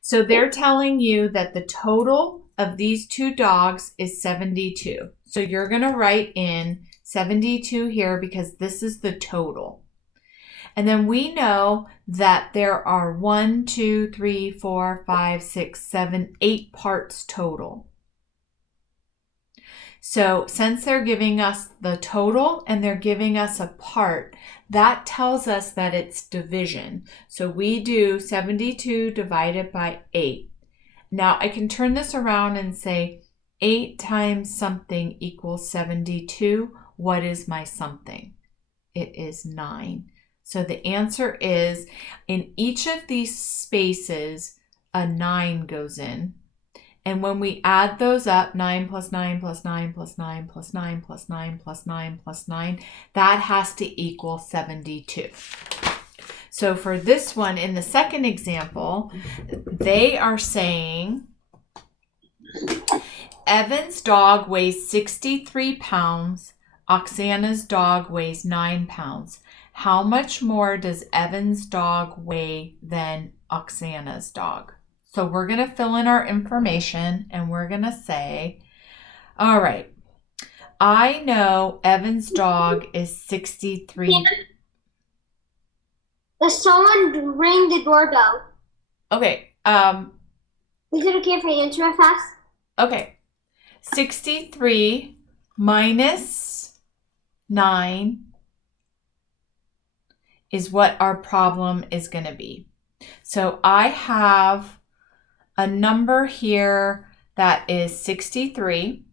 So they're telling you that the total of these two dogs is 72. So you're going to write in 72 here because this is the total. And then we know that there are 1, 2, 3, 4, 5, 6, 7, 8 parts total. So since they're giving us the total and they're giving us a part, that tells us that it's division. So we do 72 divided by 8. Now I can turn this around and say 8 times something equals 72. What is my something? It is 9. So the answer is, in each of these spaces, a 9 goes in. And when we add those up, 9 plus 9 plus 9 plus 9 plus 9 plus 9 plus 9 plus 9, that has to equal 72. So for this one, in the second example, they are saying Evan's dog weighs 63 pounds. Oksana's dog weighs 9 pounds. How much more does Evan's dog weigh than Oksana's dog? So we're going to fill in our information and we're going to say, all right, I know Evan's dog is 63. Does someone ring the doorbell? Okay. Is it okay if I answer it fast? Okay. 63 minus 9 is what our problem is going to be. So I have a number here that is 63,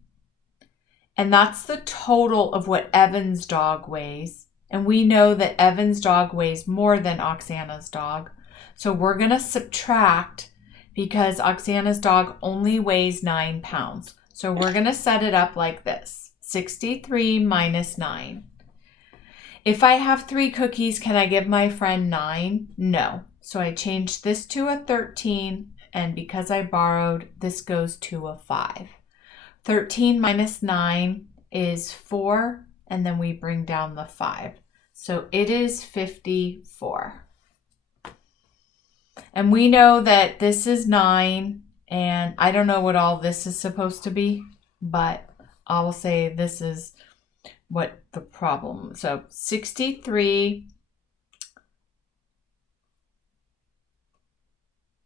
and that's the total of what Evan's dog weighs. And we know that Evan's dog weighs more than Oksana's dog. So we're going to subtract because Oksana's dog only weighs 9 pounds. So we're going to set it up like this: 63 minus 9. If I have 3 cookies, can I give my friend 9? No. So I changed this to a 13, and because I borrowed, this goes to a 5. 13 minus 9 is 4, and then we bring down the 5. So it is 54. And we know that this is 9, and I don't know what all this is supposed to be, but I will say this is what the problem. So 63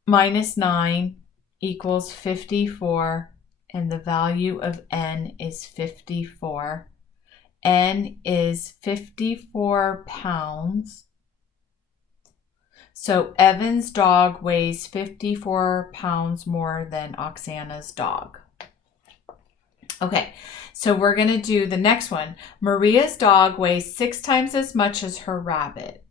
minus 9 equals 54, and the value of n is 54. N is 54 pounds. So Evan's dog weighs 54 pounds more than Oksana's dog. Okay, so we're going to do the next one. Maria's dog weighs 6 times as much as her rabbit.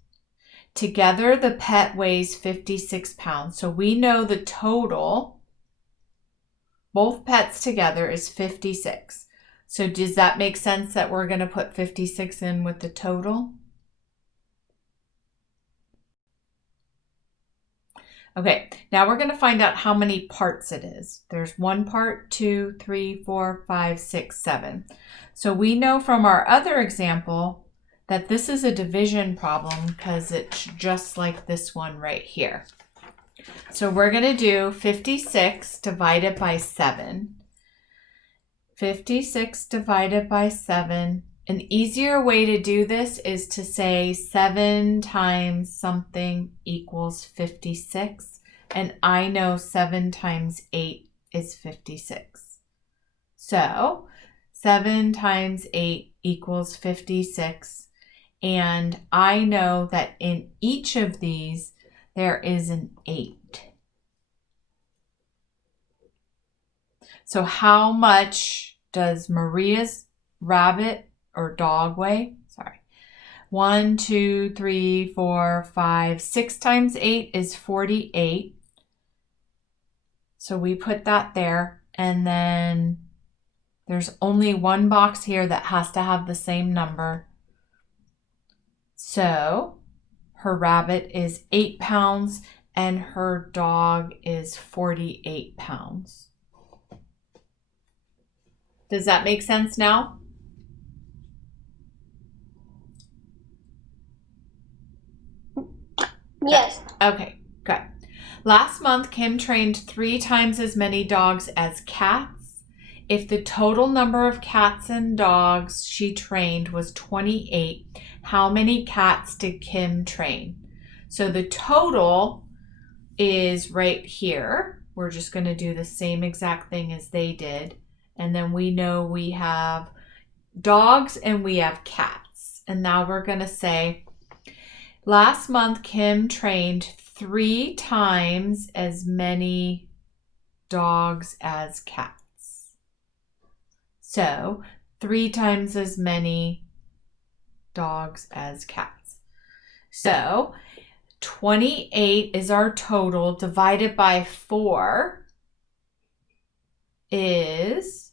Together, the pet weighs 56 pounds. So we know the total, both pets together, is 56. So does that make sense that we're going to put 56 in with the total? Okay, now we're going to find out how many parts it is. There's 1 part, 2, 3, 4, 5, 6, 7. So we know from our other example that this is a division problem because it's just like this one right here. So we're going to do 56 divided by 7. 56 divided by 7. An easier way to do this is to say 7 times something equals 56. And I know 7 times 8 is 56. So 7 times 8 equals 56. And I know that in each of these, there is an 8. So how much does Maria's rabbit or dog weigh? 1, 2, 3, 4, 5, 6 times 8 is 48. So we put that there. And then there's only one box here that has to have the same number. So her rabbit is 8 pounds and her dog is 48 pounds. Does that make sense now? Yes. Okay, good. Last month, Kim trained 3 times as many dogs as cats. If the total number of cats and dogs she trained was 28, how many cats did Kim train? So the total is right here. We're just going to do the same exact thing as they did. And then we know we have dogs and we have cats. And now we're going to say, last month Kim trained 3 times as many dogs as cats. So 3 times as many dogs as cats. So 28 is our total, divided by 4 is,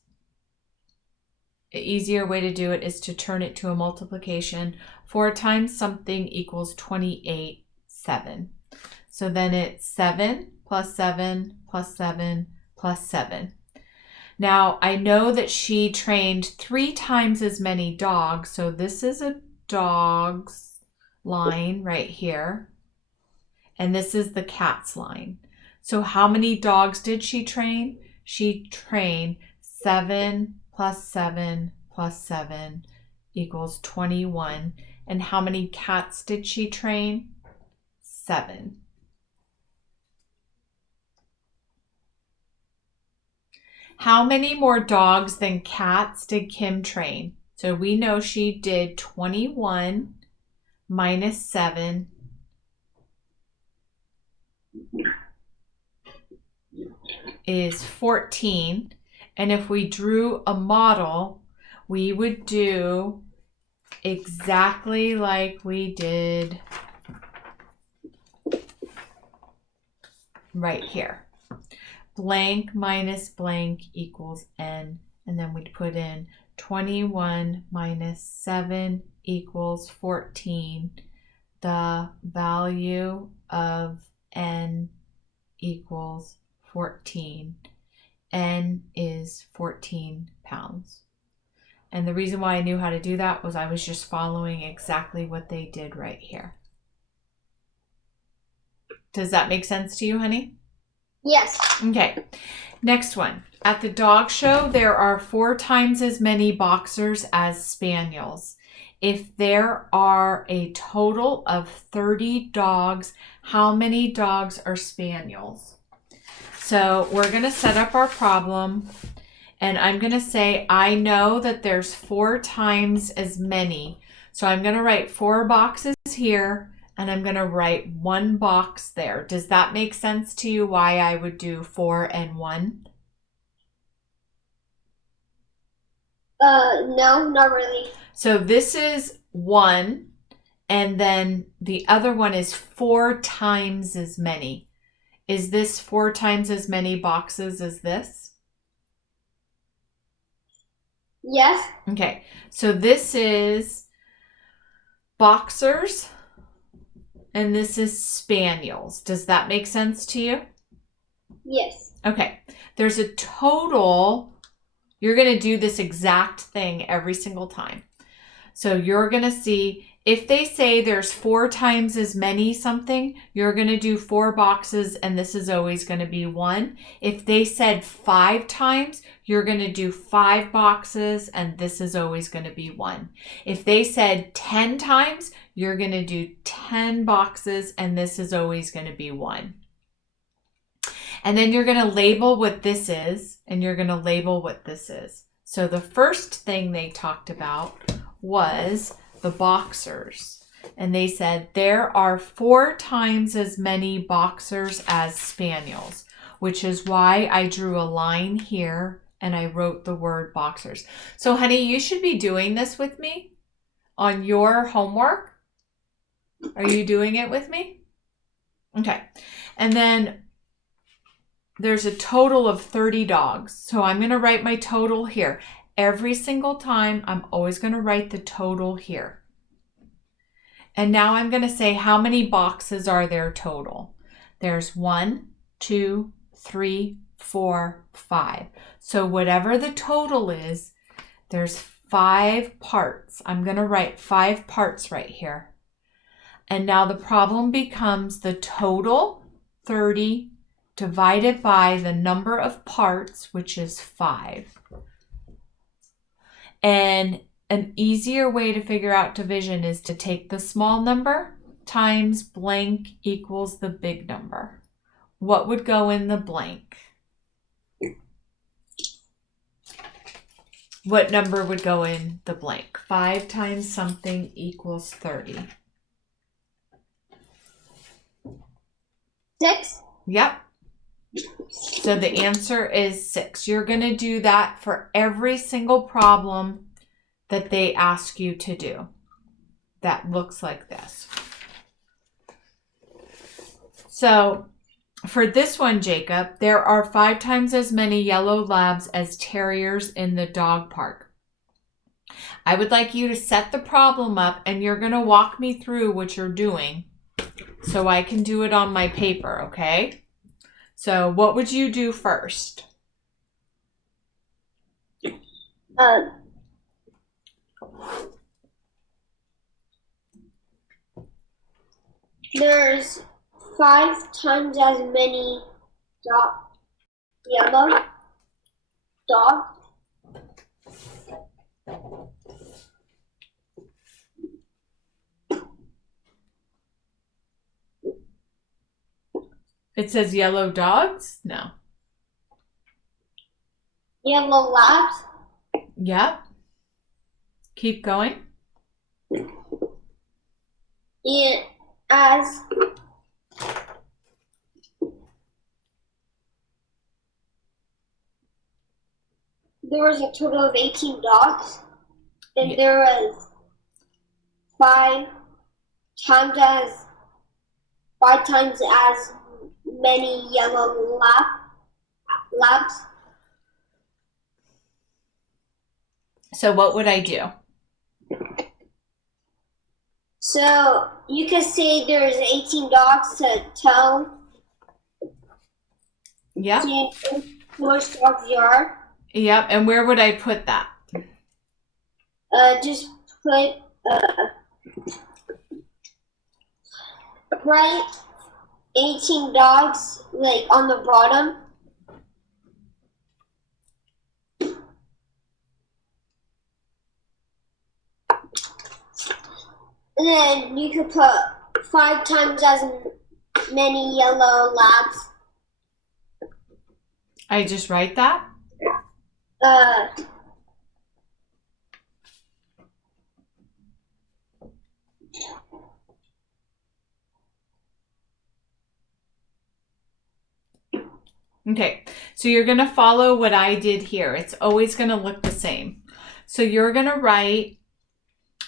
an easier way to do it is to turn it to a multiplication. 4 times something equals 28, 7. So then it's 7 plus 7 plus 7 plus 7. Now I know that she trained 3 times as many dogs. So this is a dog's line right here. And this is the cat's line. So how many dogs did she train? She trained 7 plus 7 plus 7 equals 21. And how many cats did she train? 7. How many more dogs than cats did Kim train? So we know she did 21 minus 7 is 14. And if we drew a model, we would do exactly like we did right here. Blank minus blank equals n. And then we'd put in 21 minus 7 equals 14. The value of n equals 14. N is 14 pounds. And the reason why I knew how to do that was I was just following exactly what they did right here. Does that make sense to you, honey? Yes. Okay, next one. At the dog show, there are 4 times as many boxers as spaniels. If there are a total of 30 dogs, how many dogs are spaniels? So we're going to set up our problem, and I'm going to say I know that there's 4 times as many. So I'm going to write 4 boxes here, and I'm going to write 1 box there. Does that make sense to you why I would do 4 and 1? No, not really. So this is 1, and then the other one is 4 times as many. Is this 4 times as many boxes as this? Yes. Okay, so this is boxers, and this is spaniels. Does that make sense to you? Yes. Okay, there's a total. You're going to do this exact thing every single time. So you're going to see if they say there's 4 times as many something, you're going to do 4 boxes, and this is always going to be 1. If they said 5 times, you're going to do 5 boxes, and this is always going to be 1. If they said 10 times, you're going to do 10 boxes, and this is always going to be 1. And then you're going to label what this is, and you're going to label what this is. So the first thing they talked about was the boxers. And they said there are 4 times as many boxers as spaniels, which is why I drew a line here and I wrote the word boxers. So honey, you should be doing this with me on your homework. Are you doing it with me? Okay. And then there's a total of 30 dogs. So I'm going to write my total here. Every single time, I'm always going to write the total here. And now I'm going to say how many boxes are there total. There's 1, 2, 3, 4, 5. So whatever the total is, there's 5 parts. I'm going to write 5 parts right here. And now the problem becomes the total 30 divided by the number of parts, which is 5. And an easier way to figure out division is to take the small number times blank equals the big number. What would go in the blank? What number would go in the blank? 5 times something equals 30. 6. Yep. So the answer is 6. You're going to do that for every single problem that they ask you to do. That looks like this. So for this one, Jacob, there are 5 times as many yellow labs as terriers in the dog park. I would like you to set the problem up and you're going to walk me through what you're doing so I can do it on my paper, okay? So what would you do first? There's 5 times as many yellow dogs. It says yellow dogs? No. Yellow labs. Yep. Keep going. And as there was a total of 18 dogs, and Yeah. there was 5 times as many yellow labs. So what would I do? So you could say there's 18 dogs to tell Yep. which dog's yard. Yep. And where would I put that? Just put right 18 dogs like on the bottom. And then you could put 5 times as many yellow labs. I just write that? Okay, so you're going to follow what I did here. It's always going to look the same. So you're going to write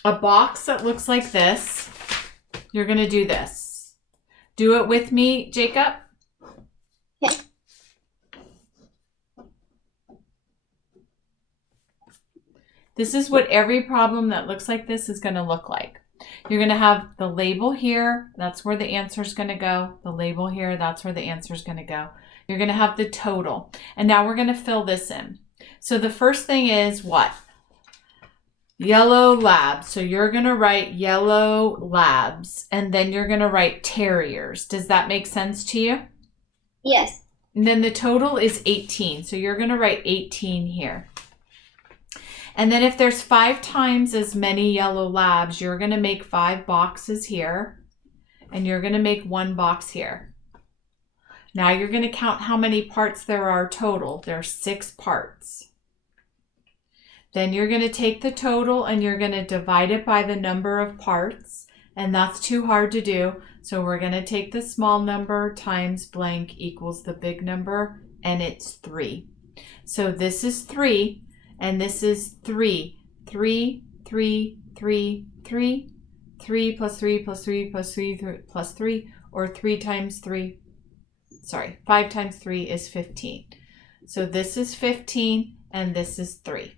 a box that looks like this. You're going to do this. Do it with me, Jacob. Okay. This is what every problem that looks like this is going to look like. You're going to have the label here. That's where the answer is going to go. The label here. That's where the answer is going to go. You're going to have the total. And now we're going to fill this in. So the first thing is what? Yellow labs. So you're going to write yellow labs. And then you're going to write terriers. Does that make sense to you? Yes. And then the total is 18. So you're going to write 18 here. And then if there's 5 times as many yellow labs, you're going to make 5 boxes here. And you're going to make 1 box here. Now you're going to count how many parts there are total. There's 6 parts. Then you're going to take the total and you're going to divide it by the number of parts. And that's too hard to do. So we're going to take the small number times blank equals the big number, and it's 3. So this is 3. And this is 3. 3, 3, 3, 3. 3 plus 3 plus 3 plus 3 plus 3. Or 3 times 3. Sorry, 5 times 3 is 15. So this is 15 and this is 3.